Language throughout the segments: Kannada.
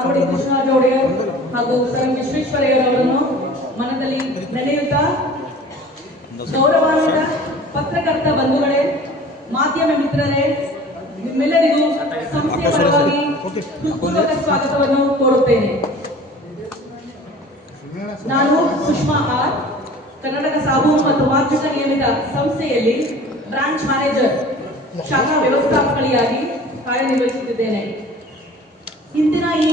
ನಾಲ್ವಡಿ ಕೃಷ್ಣರಾಜ ಒಡೆಯರ್ ಹಾಗೂ ಸರ್ ವಿಶ್ವೇಶ್ವರಯ್ಯರವರನ್ನು ಮನದಲ್ಲಿ ನೆನೆಯುತ್ತಾ, ಗೌರವಾನ್ವಿತ ಪತ್ರಕರ್ತ ಬಂಧುಗಳೇ, ಮಾಧ್ಯಮ ಮಿತ್ರರೇ, ನಿಮ್ಮೆಲ್ಲರಿಗೂ ಸಂಸ್ಥೆಯ ಪರವಾಗಿ ಹೃತ್ಪೂರ್ವಕ ಸ್ವಾಗತವನ್ನು ಕೋರುತ್ತೇನೆ. ನಾನು ಸುಷ್ಮಾ ಆರ್, ಕರ್ನಾಟಕ ಸಾಬೂನು ಮತ್ತು ಮಾರ್ಜಿತ ನಿಯಮಿತ ಸಂಸ್ಥೆಯಲ್ಲಿ ಬ್ರಾಂಚ್ ಮ್ಯಾನೇಜರ್, ಶಾಖಾ ವ್ಯವಸ್ಥಾಪಕಳಿಯಾಗಿ ಕಾರ್ಯನಿರ್ವಹಿಸುತ್ತಿದ್ದೇನೆ. ಇಂದಿನ ಈ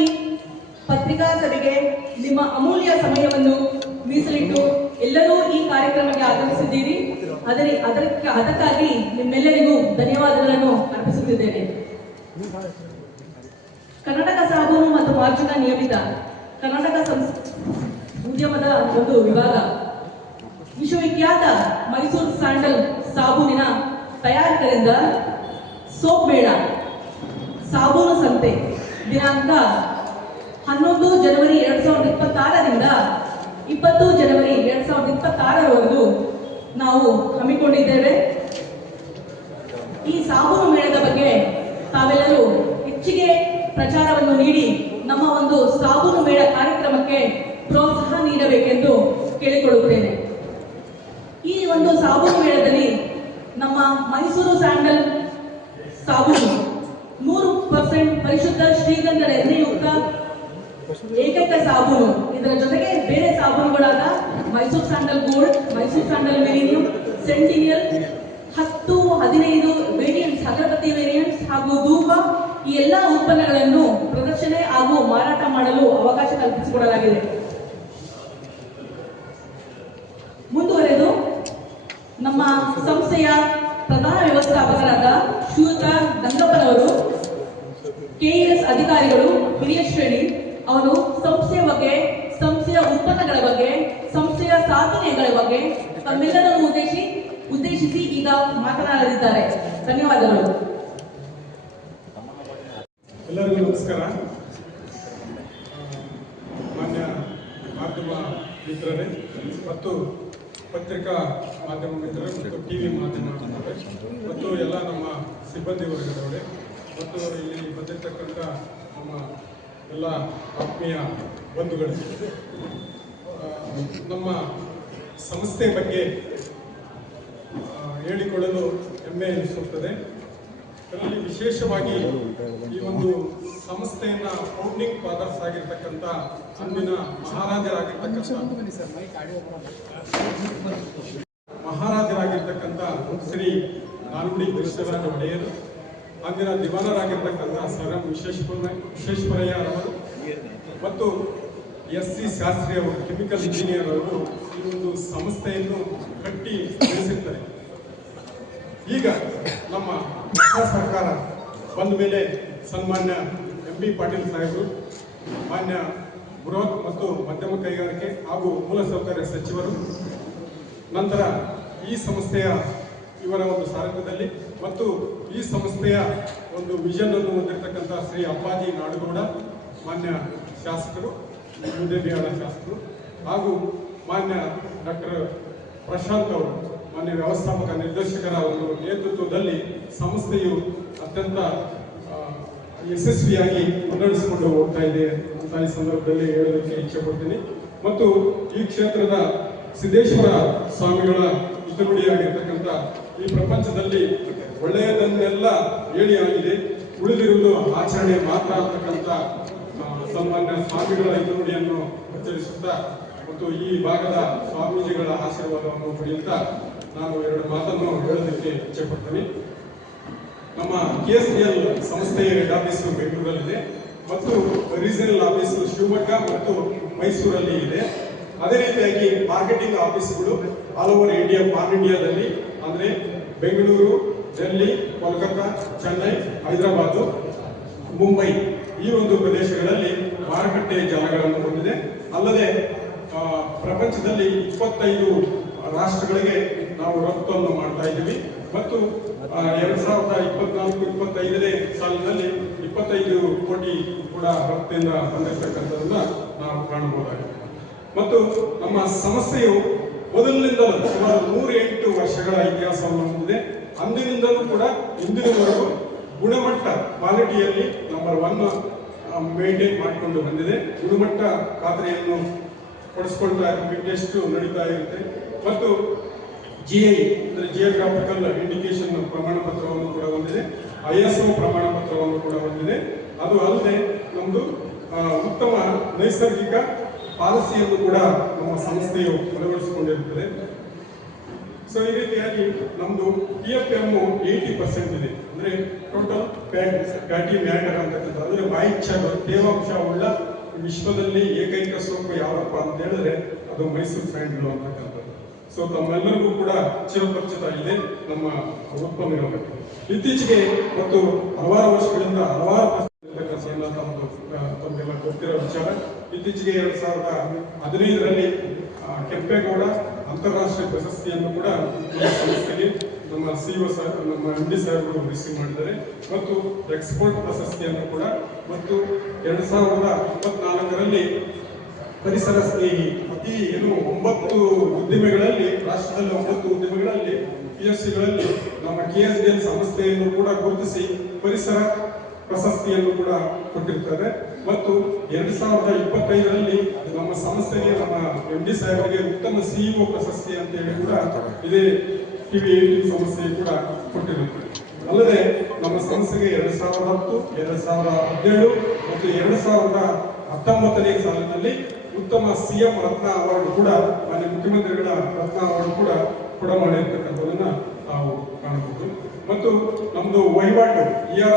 ಪತ್ರಿಕಾ ಸಭೆಗೆ ನಿಮ್ಮ ಅಮೂಲ್ಯ ಸಮಯವನ್ನು ಮೀಸಲಿಟ್ಟು ಎಲ್ಲರೂ ಈ ಕಾರ್ಯಕ್ರಮಕ್ಕೆ ಆಗಮಿಸಿದ್ದೀರಿ. ಅದಕ್ಕಾಗಿ ನಿಮ್ಮೆಲ್ಲರಿಗೂ ಧನ್ಯವಾದಗಳನ್ನು ಅರ್ಪಿಸುತ್ತಿದ್ದೇನೆ. ಕರ್ನಾಟಕ ಸಾಬೂನು ಮತ್ತು ಮಾರ್ಜಿತ ನಿಯಮಿತ ಕರ್ನಾಟಕ ಉದ್ಯಮದ ಒಂದು ವಿಭಾಗ ವಿಶ್ವವಿಖ್ಯಾತ ಮೈಸೂರು ಸ್ಯಾಂಡಲ್ ಸಾಬೂನಿನ ತಯಾರಕರಿಂದ ಸೋಪ್ ಮೇಳ, ಸಾಬೂನು ಸಂತೆ ದಿನಾಂಕ 11 ಜನವರಿ 2026ರಿಂದ 20 ಜನವರಿ 2026ರವರೆಗೂ ನಾವು ಹಮ್ಮಿಕೊಂಡಿದ್ದೇವೆ. ಈ ಸಾಬೂನು ಮೇಳದ ಬಗ್ಗೆ ತಾವೆಲ್ಲರೂ ಹೆಚ್ಚಿಗೆ ಪ್ರಚಾರವನ್ನು ನೀಡಿ ನಮ್ಮ ಒಂದು ಸಾಬೂನು ಮೇಳ ಕಾರ್ಯಕ್ರಮಕ್ಕೆ ಪ್ರೋತ್ಸಾಹ ನೀಡಬೇಕೆಂದು ಕೇಳಿಕೊಳ್ಳುತ್ತೇನೆ. ಈ ಒಂದು ಸಾಬೂನು ಮೇಳದಲ್ಲಿ ನಮ್ಮ ಮೈಸೂರು ಸ್ಯಾಂಡಲ್ ಸಾಬೂನು 100% ಪರಿಶುದ್ಧ ಶ್ರೀಗಂಧದ ಎಣ್ಣೆಯುಕ್ತ ಏಕೈಕ ಸಾಬೂನು. ಇದರ ಜೊತೆಗೆ ಬೇರೆ ಸಾಬೂನುಗಳಾದ Mysore sandal gold, Mysore sandal millennium, centennial 10, 15 variants, agarbatti variants ಹಾಗೂ ಧೂಪ, ಈ ಎಲ್ಲ ಉತ್ಪನ್ನಗಳನ್ನು ಪ್ರದರ್ಶನ ಹಾಗೂ ಮಾರಾಟ ಮಾಡಲು ಅವಕಾಶ ಕಲ್ಪಿಸಿಕೊಡಲಾಗಿದೆ. ಮುಂದುವರೆದು ನಮ್ಮ ಸಂಸ್ಥೆಯ ಪ್ರಧಾನ ವ್ಯವಸ್ಥಾಪಕರಾದ ಶ್ರೀಯುತ ಗಂಗಪ್ಪನವರು, ಕೆಇಎಸ್ ಅಧಿಕಾರಿಗಳು ಹಿರಿಯ ಶ್ರೇಣಿ, ಅವರು ಸಂಸ್ಥೆಯ ಬಗ್ಗೆ, ಸಂಸ್ಥೆಯ ಉತ್ಪನ್ನಗಳ ಬಗ್ಗೆ, ಸಂಸ್ಥೆಯ ಸಾಧನೆಗಳ ಬಗ್ಗೆ ತಮ್ಮೆಲ್ಲರನ್ನು ಉದ್ದೇಶಿಸಿ ಈಗ ಮಾತನಾಡಲಿದ್ದಾರೆ. ಧನ್ಯವಾದಗಳು. ಎಲ್ಲರಿಗೂ ನಮಸ್ಕಾರ. ಮಾನ್ಯ ಮಾಧ್ಯಮ ಮಿತ್ರರೇ ಮತ್ತು ಪತ್ರಿಕಾ ಮಾಧ್ಯಮ ಮಿತ್ರರೇ ಮತ್ತು ಟಿವಿ ಮಾಧ್ಯಮ ಮಿತ್ರರೇ ಮತ್ತು ಎಲ್ಲ ನಮ್ಮ ಸಿಬ್ಬಂದಿ ವರ್ಗದವರೇ ಮತ್ತು ಇಲ್ಲಿ ಬಂದಿರತಕ್ಕಂಥ ನಮ್ಮ ಎಲ್ಲ ಆತ್ಮೀಯ ಬಂಧುಗಳು, ನಮ್ಮ ಸಂಸ್ಥೆ ಬಗ್ಗೆ ಹೇಳಿಕೊಳ್ಳಲು ಹೆಮ್ಮೆ ಎನಿಸುತ್ತದೆ. ಇದರಲ್ಲಿ ವಿಶೇಷವಾಗಿ ಈ ಒಂದು ಸಂಸ್ಥೆಯನ್ನ ಫೌಂಡಿಂಗ್ ಫಾದರ್ಸ್ ಆಗಿರ್ತಕ್ಕಂಥ ಅಂದಿನ ಮಹಾರಾಜರಾಗಿರ್ತಕ್ಕಂಥ ಶ್ರೀ ನಾಲ್ವಡಿ ಕೃಷ್ಣರಾಜ ಒಡೆಯರು, ಅಂದಿನ ದಿವಾನರಾಗಿರ್ತಕ್ಕಂಥ ಸರ್ ವಿಶ್ವೇಶ್ವರಯ್ಯರವರು ಮತ್ತು ಎಸ್.ಸಿ. ಶಾಸ್ತ್ರಿ ಅವರು, ಕೆಮಿಕಲ್ ಇಂಜಿನಿಯರ್ ಅವರು ಈ ಒಂದು ಸಂಸ್ಥೆಯನ್ನು ಕಟ್ಟಿ ಬೆಳೆಸಿರ್ತಾರೆ. ಈಗ ನಮ್ಮ ಸರ್ಕಾರ ಬಂದ ಮೇಲೆ ಸನ್ಮಾನ್ಯ ಎಂ.ಬಿ. ಪಾಟೀಲ್ ಸಾಹೇಬರು, ಮಾನ್ಯ ಬೃಹತ್ ಮತ್ತು ಮಧ್ಯಮ ಕೈಗಾರಿಕೆ ಹಾಗೂ ಮೂಲಸೌಕರ್ಯ ಸಚಿವರು, ನಂತರ ಈ ಸಂಸ್ಥೆಯ ಇವರ ಒಂದು ಸಾರಥ್ಯದಲ್ಲಿ ಮತ್ತು ಈ ಸಂಸ್ಥೆಯ ಒಂದು ವಿಷನ್ ಅನ್ನು ಹೊಂದಿರತಕ್ಕಂಥ ಶ್ರೀ ಅಪ್ಪಾಜಿ ನಾಡಗೌಡ, ಮಾನ್ಯ ಶಾಸಕರು, ಮುದ್ದೇಬಿಹಾಳ ಶಾಸಕರು, ಹಾಗೂ ಮಾನ್ಯ ಡಾಕ್ಟರ್ ಪ್ರಶಾಂತ್ ಅವರು, ಮಾನ್ಯ ವ್ಯವಸ್ಥಾಪಕ ನಿರ್ದೇಶಕರ ಒಂದು ನೇತೃತ್ವದಲ್ಲಿ ಸಂಸ್ಥೆಯು ಅತ್ಯಂತ ಯಶಸ್ವಿಯಾಗಿ ಮುನ್ನಡೆಸಿಕೊಂಡು ಹೋಗ್ತಾ ಇದೆ ಅಂತ ಈ ಸಂದರ್ಭದಲ್ಲಿ ಹೇಳೋದಕ್ಕೆ ಇಚ್ಛೆ ಪಡ್ತೀನಿ. ಮತ್ತು ಈ ಕ್ಷೇತ್ರದ ಸಿದ್ದೇಶ್ವರ ಸ್ವಾಮಿಗಳ ಹಿತನುಡಿಯಾಗಿರ್ತಕ್ಕಂಥ ಈ ಪ್ರಪಂಚದಲ್ಲಿ ಒಳ್ಳೆಯದನ್ನೆಲ್ಲ ಹೇಳಿ ಆಗಿದೆ, ಉಳಿದಿರುವುದು ಆಚರಣೆ ಮಾತ್ರ ಅಂತಕ್ಕಂಥ ಸನ್ಮಾನ್ಯ ಸ್ವಾಮಿಗಳ ಹಿತನುಡಿಯನ್ನು ಪ್ರಚರಿಸುತ್ತಾ ಮತ್ತು ಈ ಭಾಗದ ಸ್ವಾಮೀಜಿಗಳ ಆಶೀರ್ವಾದವನ್ನು ಪಡೆಯುತ್ತಾ ನಾನು ಎರಡು ಮಾತನ್ನು ಹೇಳೋದಕ್ಕೆ ಇಚ್ಛೆ ಪಡ್ತೀನಿ. ನಮ್ಮ KSPL ಸಂಸ್ಥೆಯ ಹೆಡ್ ಆಫೀಸು ಬೆಂಗಳೂರಲ್ಲಿದೆ ಮತ್ತು ರೀಜನಲ್ ಆಫೀಸು ಶಿವಮೊಗ್ಗ ಮತ್ತು ಮೈಸೂರಲ್ಲಿ ಇದೆ. ಅದೇ ರೀತಿಯಾಗಿ ಮಾರ್ಕೆಟಿಂಗ್ ಆಫೀಸ್ಗಳು ಆಲ್ ಓವರ್ ಇಂಡಿಯಾ, ಪಾನ್ ಇಂಡಿಯಾದಲ್ಲಿ ಅಂದರೆ ಬೆಂಗಳೂರು, ಡೆಲ್ಲಿ, ಕೋಲ್ಕತ್ತಾ, ಚೆನ್ನೈ, ಹೈದರಾಬಾದ್, ಮುಂಬೈ ಈ ಒಂದು ಪ್ರದೇಶಗಳಲ್ಲಿ ಮಾರುಕಟ್ಟೆ ಜಾಲಗಳನ್ನು ಹೊಂದಿದೆ. ಅಲ್ಲದೆ ಪ್ರಪಂಚದಲ್ಲಿ 25 ರಾಷ್ಟ್ರಗಳಿಗೆ ನಾವು ರಫ್ತನ್ನು ಮಾಡ್ತಾ ಇದ್ದೀವಿ ಮತ್ತು 2024-25ನೇ ಸಾಲಿನಲ್ಲಿ 25 ಕೋಟಿ ಕೂಡ ರಫ್ತಿಯಿಂದ ಬಂದಿರತಕ್ಕಂಥದ್ದನ್ನ ನಾವು ಕಾಣಬಹುದಾಗಿದೆ. ಮತ್ತು ನಮ್ಮ ಸಂಸ್ಥೆಯು ಮೊದಲಿನಿಂದಲೂ ಸುಮಾರು 108 ವರ್ಷಗಳ ಇತಿಹಾಸವನ್ನು ಹೊಂದಿದೆ. ಅಂದಿನಿಂದಲೂ ಕೂಡ ಇಂದಿನವರೆಗೂ ಗುಣಮಟ್ಟ ಕ್ವಾಲಿಟಿಯಲ್ಲಿ ನಂಬರ್ 1 ಮೇಂಟೈನ್ ಮಾಡಿಕೊಂಡು ಬಂದಿದೆ. ಗುಣಮಟ್ಟ ಖಾತ್ರಿಯನ್ನು ಪಡಿಸ್ಕೊಳ್ತಾ ಟೆಸ್ಟ್ ನಡೀತಾ ಇರುತ್ತೆ. ಮತ್ತು GI ಅಂದರೆ ಜಿಯೋಗ್ರಾಫಿಕಲ್ ಇಂಡಿಕೇಶನ್ ಪ್ರಮಾಣ ಪತ್ರವನ್ನು ಕೂಡ ಹೊಂದಿದೆ. ISO ಪ್ರಮಾಣ ಪತ್ರವನ್ನು ಕೂಡ ಹೊಂದಿದೆ. ಅದು ಅಲ್ಲದೆ ನಮ್ಮದು ಉತ್ತಮ ನೈಸರ್ಗಿಕ ಪಾಲಿಸಿಯನ್ನು ಕೂಡ ನಮ್ಮ ಸಂಸ್ಥೆಯು ಅಳವಡಿಸಿಕೊಂಡಿರುತ್ತದೆ. ಸೊ ಈ ರೀತಿಯಾಗಿ ನಮ್ದು PFM 80% ಇದೆ. ಅಂದ್ರೆ ಟೋಟಲ್ ಫ್ಯಾಟಿ ಮ್ಯಾಟರ್ ಅಂತಕ್ಕಂಥ, ಅಂದ್ರೆ ಮಾಯಿಶ್ಚರ್ ತೇವಾಂಶ ಉಳ್ಳ ವಿಶ್ವದಲ್ಲಿ ಏಕೈಕ ಸೋಪು ಯಾವಪ್ಪ ಅಂತ ಹೇಳಿದ್ರೆ ಅದು ಮೈಸೂರು ಸ್ಯಾಂಡಲ್ ಅಂತಕ್ಕಂಥದ್ದು. ಸೊ ತಮ್ಮೆಲ್ಲರಿಗೂ ಕೂಡ ಚಿರಪರಿಚಿತ ಇದೆ ನಮ್ಮ ಉತ್ಪನ್ನಗಳ ಬಗ್ಗೆ. ಇತ್ತೀಚೆಗೆ ಮತ್ತು ಹಲವಾರು ವರ್ಷಗಳಿಂದ ಹಲವಾರು ತಮಗೆಲ್ಲ ಗೊತ್ತಿರೋ ವಿಚಾರ. ಇತ್ತೀಚೆಗೆ 2015ರಲ್ಲಿ ಕೆಂಪೇಗೌಡ ಅಂತಾರಾಷ್ಟ್ರೀಯ ಪ್ರಶಸ್ತಿಯನ್ನು ಕೂಡ ನಮ್ಮ ಸಂಸ್ಥೆಗೆ ನಮ್ಮ CEO ನಮ್ಮ MD ಸಾಹೇಬರು ರಿಸೀವ್ ಮಾಡಿದ್ದಾರೆ. ಮತ್ತು ಎಕ್ಸ್ಪೋರ್ಟ್ ಪ್ರಶಸ್ತಿಯನ್ನು ಕೂಡ, ಮತ್ತು 2024ರಲ್ಲಿ ಪರಿಸರ ಸ್ನೇಹಿ ಅತಿ 9 ಉದ್ದಿಮೆಗಳಲ್ಲಿ, ರಾಷ್ಟ್ರದಲ್ಲಿ 9 ಉದ್ದಿಮೆಗಳಲ್ಲಿ PSCಗಳಲ್ಲಿ ನಮ್ಮ KSDL ಸಂಸ್ಥೆಯನ್ನು ಕೂಡ ಗುರುತಿಸಿ ಪರಿಸರ ಪ್ರಶಸ್ತಿಯನ್ನು ಕೂಡ ಕೊಟ್ಟಿರ್ತಾರೆ. ಮತ್ತು 2025ರಲ್ಲಿ ನಮ್ಮ ಸಂಸ್ಥೆಗೆ ನಮ್ಮ MD ಸಾಹೇಬರಿಗೆ ಉತ್ತಮ CEO ಪ್ರಶಸ್ತಿ ಅಂತ ಹೇಳಿ ಕೂಡ ಇದೇ TV18 ಸಂಸ್ಥೆ ಕೂಡ ಕೊಟ್ಟಿರುತ್ತದೆ. ಅಲ್ಲದೆ ನಮ್ಮ ಸಂಸ್ಥೆಗೆ 2010, 2017 ಮತ್ತು 2019ನೇ ಸಾಲಿನಲ್ಲಿ ಉತ್ತಮ CM ರತ್ನ ಅವಾರ್ಡ್ ಕೂಡ, ಮಾನ್ಯ ಮುಖ್ಯಮಂತ್ರಿಗಳ ರತ್ನ ಅವಾರ್ಡ್ ಕೂಡ ಕೊಡಮಾಡಿರ್ತಕ್ಕಂಥದನ್ನ ನಾವು ಕಾಣಬಹುದು. ಮತ್ತು ನಮ್ದು ವಹಿವಾಟು year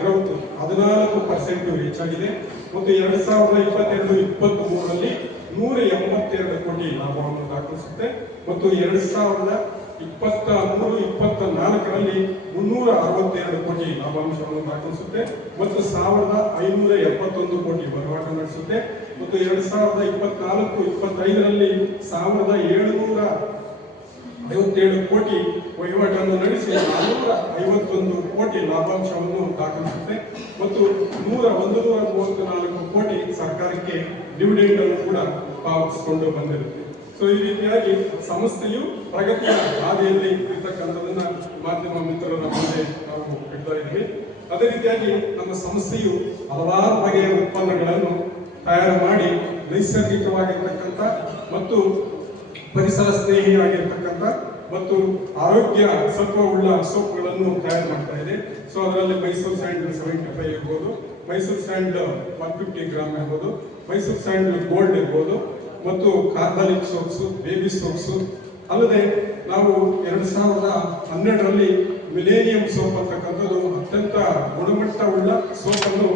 ಗ್ರೌತ್ 14% ಹೆಚ್ಚಾಗಿದೆ. ಮತ್ತು 2022-23ರಲ್ಲಿ 182 ಕೋಟಿ ಲಾಭವನ್ನು ದಾಖಲಿಸುತ್ತೆ. ಮತ್ತು 2023-24ರಲ್ಲಿ 362 ಕೋಟಿ ಲಾಭಾಂಶವನ್ನು ದಾಖಲಿಸುತ್ತೆ. ಮತ್ತು 1571 ಕೋಟಿ ವಹಿವಾಟು ನಡೆಸುತ್ತೆ. ಮತ್ತು 2024-25ರಲ್ಲಿ 1757 ಕೋಟಿ ವಹಿವಾಟನ್ನು ನಡೆಸಿ 451 ಕೋಟಿ ಲಾಭಾಂಶವನ್ನು ದಾಖಲಿಸುತ್ತೆ. ಮತ್ತು 134 ಕೋಟಿ ಸರ್ಕಾರಕ್ಕೆ ಡಿವಿಡೆಂಡ್ ಅನ್ನು ಕೂಡ ಪಾವತಿಸಿಕೊಂಡು ಬಂದಿರುತ್ತೆ. ಸೊ ಈ ರೀತಿಯಾಗಿ ಸಂಸ್ಥೆಯು ಪ್ರಗತಿಯ ಹಾದಿಯಲ್ಲಿ ಇರ್ತಕ್ಕಂಥದನ್ನ ಮಾಧ್ಯಮ ಮಿತ್ರರ ಮುಂದೆ ನಾವು ಇಡ್ತಾ ಇದ್ವಿ. ಅದೇ ರೀತಿಯಾಗಿ ನಮ್ಮ ಸಂಸ್ಥೆಯು ಹಲವಾರು ಬಗೆಯ ಉತ್ಪನ್ನಗಳನ್ನು ತಯಾರು ಮಾಡಿ ನೈಸರ್ಗಿಕವಾಗಿರ್ತಕ್ಕಂಥ ಮತ್ತು ಪರಿಸರ ಸ್ನೇಹಿಯಾಗಿರ್ತಕ್ಕಂಥ ಮತ್ತು ಆರೋಗ್ಯ ಸತ್ವವುಳ್ಳ ಸೋಪುಗಳನ್ನು ತಯಾರು ಮಾಡ್ತಾ ಇದೆ. ಸೊ ಅದರಲ್ಲಿ ಮೈಸೂರು ಸ್ಯಾಂಡಲ್ 75 ಇರ್ಬೋದು, ಮೈಸೂರು ಸ್ಯಾಂಡಲ್ 150 ಗ್ರಾಮ್ ಇರ್ಬೋದು, ಮೈಸೂರು ಸ್ಯಾಂಡಲ್ ಗೋಲ್ಡ್ ಇರ್ಬೋದು, ಮತ್ತು ಕಾರ್ಬಾಲಿಕ್ ಸೋಪ್ಸು, ಬೇಬಿ ಸೋಪ್ಸು. ಅಲ್ಲದೆ ನಾವು 2012ರಲ್ಲಿ ಮಿಲೇನಿಯಂ ಸೋಪ್ ಅಂತಕ್ಕಂಥದ್ದು ಅತ್ಯಂತ ಗುಣಮಟ್ಟವುಳ್ಳ ಸೋಪನ್ನು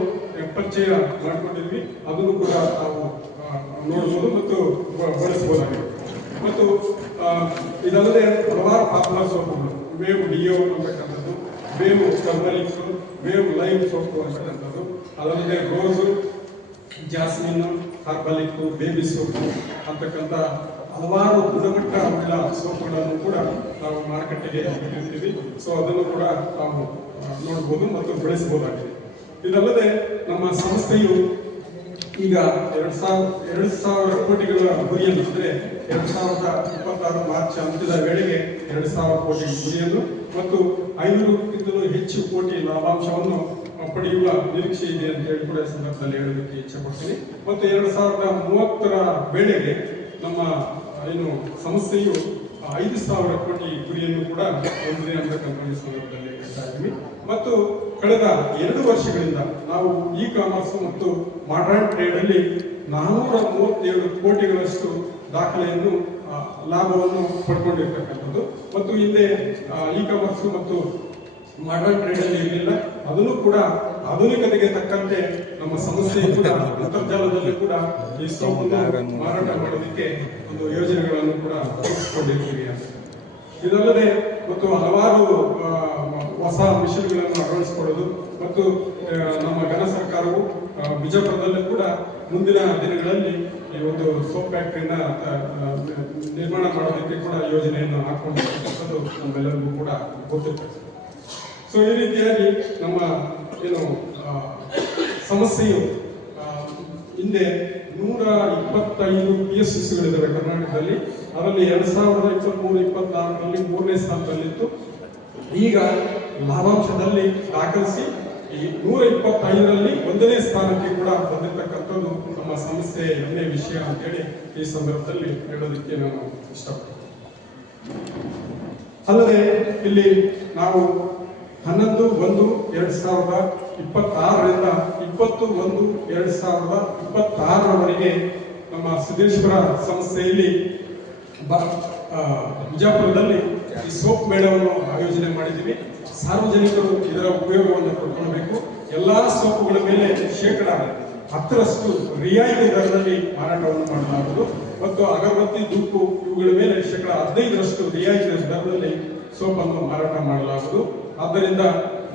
ಪರಿಚಯ ಮಾಡಿಕೊಂಡಿದ್ವಿ. ಅದನ್ನು ಕೂಡ ನಾವು ನೋಡಬಹುದು ಮತ್ತು ಬಳಸಬಹುದಾಗಿದೆ. ಮತ್ತು ಇದಲ್ಲದೆ ಹಲವಾರು ಪಾಪ್ಯುಲರ್ ಸೋಪುಗಳು, ವೇವ್ ಡಿಯೋ ಅಂತಕ್ಕಂಥದ್ದು, wave turmeric, wave lime soap ಅಂತಕ್ಕಂಥದ್ದು, ಅದಲ್ಲದೆ rose, jasmine, carbolic, baby soap ಅಂತಕ್ಕಂಥ ಹಲವಾರು ಗುಣಮಟ್ಟ ಉಳ್ಳ ಸೋಪುಗಳನ್ನು ಕೂಡ ನಾವು ಮಾರುಕಟ್ಟೆಗೆ ಇಟ್ಟಿರ್ತೀವಿ. ಸೊ ಅದನ್ನು ಕೂಡ ನಾವು ನೋಡಬಹುದು ಮತ್ತು ಬೆಳೆಸಬಹುದಾಗಿದೆ. ಇದಲ್ಲದೆ ನಮ್ಮ ಸಂಸ್ಥೆಯು ಈಗ 2,000 ಕೋಟಿಗಳ ಗುರಿಯನ್ನು, ಅಂದರೆ 2026 ಮಾರ್ಚ್ ಅಂತ್ಯದ ವೇಳೆಗೆ 2,000 ಕೋಟಿ ಗುರಿಯನ್ನು ಮತ್ತು 500ಕ್ಕಿಂತಲೂ ಹೆಚ್ಚು ಕೋಟಿ ಲಾಭಾಂಶವನ್ನು ಪಡೆಯುವ ನಿರೀಕ್ಷೆ ಇದೆ ಅಂತ ಹೇಳಿ ಕೂಡ ಈ ಸಂದರ್ಭದಲ್ಲಿ ಹೇಳೋದಕ್ಕೆ ಇಚ್ಛೆ ಪಡ್ತೀನಿ. ಮತ್ತು 2030ರ ವೇಳೆಗೆ ನಮ್ಮ ಏನು ಸಂಸ್ಥೆಯು 5,000 ಕೋಟಿ ಗುರಿಯನ್ನು ಕೂಡ ಹೊಂದಿದೆ ಅಂತಕ್ಕಂಥ ಈ ಸಂದರ್ಭದಲ್ಲಿ ಹೇಳ್ತಾ ಇದ್ದೀವಿ. ಮತ್ತು ಕಳೆದ 2 ವರ್ಷಗಳಿಂದ ನಾವು ಕಾಮರ್ಸ್ ಮತ್ತು ಮಾಡರ್ನ್ ಟ್ರೇಡ್ ಅಲ್ಲಿ 437 ಕೋಟಿಗಳಷ್ಟು ದಾಖಲೆಯನ್ನು ಲಾಭವನ್ನು ಪಡ್ಕೊಂಡಿರ್ತಕ್ಕಂಥದ್ದು. ಮತ್ತು ಹಿಂದೆ ಕಾಮರ್ಸ್ ಮತ್ತು ಮಾಡರ್ನ್ ಟ್ರೇಡ್ ಅಲ್ಲಿ ಇರಲಿಲ್ಲ. ಅದನ್ನು ಕೂಡ ಆಧುನಿಕತೆಗೆ ತಕ್ಕಂತೆ ನಮ್ಮ ಸಂಸ್ಥೆ ಕೂಡ ಅಂತರ್ಜಾಲದಲ್ಲಿ ಕೂಡ ಈ ಸೋಪನ್ನು ಮಾರಾಟ ಮಾಡೋದಕ್ಕೆ ಒಂದು ಯೋಜನೆಗಳನ್ನು ಕೂಡ ರೂಪಿಸಿಕೊಂಡಿರ್ತೀವಿ ಅಂತ. ಇದಲ್ಲದೆ ಮತ್ತು ಹಲವಾರು ಹೊಸ ಮಿಷನ್ಗಳನ್ನು ಅಳವಡಿಸಿಕೊಳ್ಳೋದು ಮತ್ತು ನಮ್ಮ ಘನ ಸರ್ಕಾರವು ಬಿಜಾಪುರದಲ್ಲೂ ಕೂಡ ಮುಂದಿನ ದಿನಗಳಲ್ಲಿ ಈ ಒಂದು ಸೋಪ್ ಫ್ಯಾಕ್ಟರಿನ ನಿರ್ಮಾಣ ಮಾಡೋದಕ್ಕೆ ಕೂಡ ಯೋಜನೆಯನ್ನು ಹಾಕೊಂಡಿರ್ತಕ್ಕಂಥದ್ದು ನಮ್ಮೆಲ್ಲರಿಗೂ ಕೂಡ ಗೊತ್ತಿರ್ತದೆ. ಸೊ ಈ ರೀತಿಯಾಗಿ ನಮ್ಮ ಏನು ಸಮಸ್ಯೆಯು ಹಿಂದೆ 125 PSCಗಳಿದ್ದಾವೆ ಕರ್ನಾಟಕದಲ್ಲಿ. ಅದರಲ್ಲಿ 2023-24ರಲ್ಲಿ 3ನೇ ಸ್ಥಾನದಲ್ಲಿತ್ತು. ಈಗ ಲಾಭಾಂಶದಲ್ಲಿ ದಾಖಲಿಸಿ ಈ 125ರಲ್ಲಿ 1ನೇ ಸ್ಥಾನಕ್ಕೆ ಕೂಡ ಬಂದಿರತಕ್ಕಂಥದ್ದು ನಮ್ಮ ಸಂಸ್ಥೆಯ ಹೆಮ್ಮೆಯ ವಿಷಯ ಅಂತೇಳಿ ಈ ಸಂದರ್ಭದಲ್ಲಿ ಹೇಳೋದಕ್ಕೆ ನಾನು ಇಷ್ಟಪಡ್ತೀನಿ. ಅಲ್ಲದೆ ಇಲ್ಲಿ ನಾವು 11/1/2026ರಿಂದ 20/1/2026ರವರೆಗೆ ನಮ್ಮ ಸಿದ್ದೇಶ್ವರ ಸಂಸ್ಥೆಯಲ್ಲಿ ವಿಜಯಪುರದಲ್ಲಿ ಈ ಸೋಪ್ ಮೇಳವನ್ನು ಆಯೋಜನೆ ಮಾಡಿದ್ದೀವಿ. ಸಾರ್ವಜನಿಕರು ಇದರ ಉಪಯೋಗವನ್ನು ಪಡ್ಕೊಳ್ಬೇಕು. ಎಲ್ಲಾ ಸೋಪುಗಳ ಮೇಲೆ 10% ರಿಯಾಯಿತಿ ದರದಲ್ಲಿ ಮಾರಾಟವನ್ನು ಮಾಡಲಾಗುವುದು ಮತ್ತು ಅಗರಬತ್ತಿ, ಧೂಪು ಇವುಗಳ ಮೇಲೆ 15% ರಿಯಾಯಿತಿ ದರದಲ್ಲಿ ಸೋಪನ್ನು ಮಾರಾಟ ಮಾಡಲಾಗುವುದು. ಆದ್ದರಿಂದ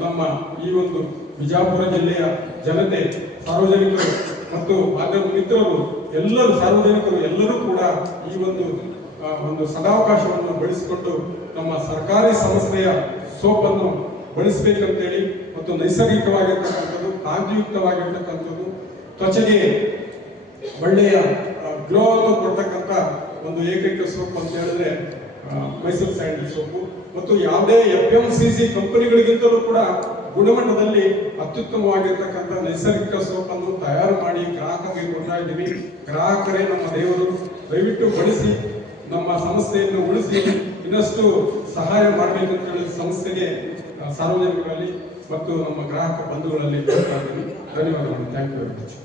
ನಮ್ಮ ಈ ಒಂದು ವಿಜಯಪುರ ಜಿಲ್ಲೆಯ ಜನತೆ, ಸಾರ್ವಜನಿಕರು ಮತ್ತು ಮಾಧ್ಯಮ ಮಿತ್ರರು ಎಲ್ಲರೂ ಸಾರ್ವಜನಿಕರು ಎಲ್ಲರೂ ಕೂಡ ಈ ಒಂದು ಸದಾವಕಾಶವನ್ನು ಬಳಸಿಕೊಂಡು ನಮ್ಮ ಸರ್ಕಾರಿ ಸಂಸ್ಥೆಯ ಸೋಪನ್ನು ಬಳಸಬೇಕಂತೇಳಿ ಮತ್ತು ನೈಸರ್ಗಿಕವಾಗಿರ್ತಕ್ಕಂಥದ್ದು, ಕಾಂತಿಯುಕ್ತವಾಗಿರ್ತಕ್ಕಂಥದ್ದು, ತ್ವಚೆಗೆ ಒಳ್ಳೆಯ ಗ್ಲೋ ಅನ್ನು ಕೊಡ್ತಕ್ಕಂಥ ಒಂದು ಏಕೈಕ ಸೋಪ್ ಅಂತ ಹೇಳಿದ್ರೆ ಮೈಸೂರು ಸ್ಯಾಂಡಲ್ ಸೋಪು. ಮತ್ತು ಯಾವುದೇ FMCG ಕಂಪನಿಗಳಿಗಿಂತಲೂ ಕೂಡ ಗುಣಮಟ್ಟದಲ್ಲಿ ಅತ್ಯುತ್ತಮವಾಗಿರ್ತಕ್ಕಂಥ ನೈಸರ್ಗಿಕ ಸೋಪನ್ನು ತಯಾರು ಮಾಡಿ ಗ್ರಾಹಕರಿಗೆ ಕೊಡ್ತಾ ಇದ್ದೀವಿ. ಗ್ರಾಹಕರೇ ನಮ್ಮ ದೇವರು. ದಯವಿಟ್ಟು ಬಳಸಿ, ನಮ್ಮ ಸಂಸ್ಥೆಯನ್ನು ಉಳಿಸಿ ಇನ್ನಷ್ಟು ಸಹಾಯ ಮಾಡಬೇಕಂತ ಹೇಳಿ ಸಂಸ್ಥೆಗೆ ಸಾರ್ವಜನಿಕರಲ್ಲಿ ಮತ್ತು ನಮ್ಮ ಗ್ರಾಹಕ ಬಂಧುಗಳಲ್ಲಿ ಕೇಳ್ತಾ ಇದ್ದೀನಿ. ಧನ್ಯವಾದಗಳು. Thank you very much.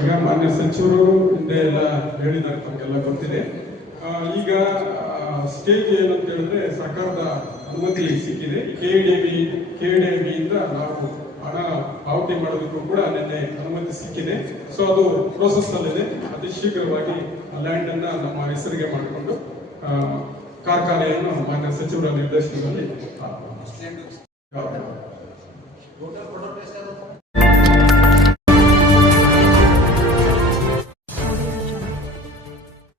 ಈಗ ಮಾನ್ಯ ಸಚಿವರು ಹಿಂದೆ ಎಲ್ಲ ಹೇಳಿದ್ದಾರೆ, ತಮಗೆಲ್ಲ ಗೊತ್ತಿದೆ. ಈಗ ಸ್ಟೇಜ್ ಏನಂತ ಹೇಳಿದ್ರೆ ಸರ್ಕಾರದ ಅನುಮತಿ ಸಿಕ್ಕಿದೆ. KDB ಇಂದ ನಾವು ಹಣ ಪಾವತಿ ಮಾಡೋದಕ್ಕೂ ಕೂಡ ನಿನ್ನೆ ಅನುಮತಿ ಸಿಕ್ಕಿದೆ. ಸೊ ಅದು ಪ್ರೋಸೆಸ್ ಅಲ್ಲಿದೆ. ಅತಿ ಶೀಘ್ರವಾಗಿ ಲ್ಯಾಂಡ್ ಅನ್ನ ನಮ್ಮ ಹೆಸರಿಗೆ ಮಾಡಿಕೊಂಡು ಕಾರ್ಖಾನೆಯನ್ನು ಮಾನ್ಯ ಸಚಿವರ ನಿರ್ದೇಶನದಲ್ಲಿ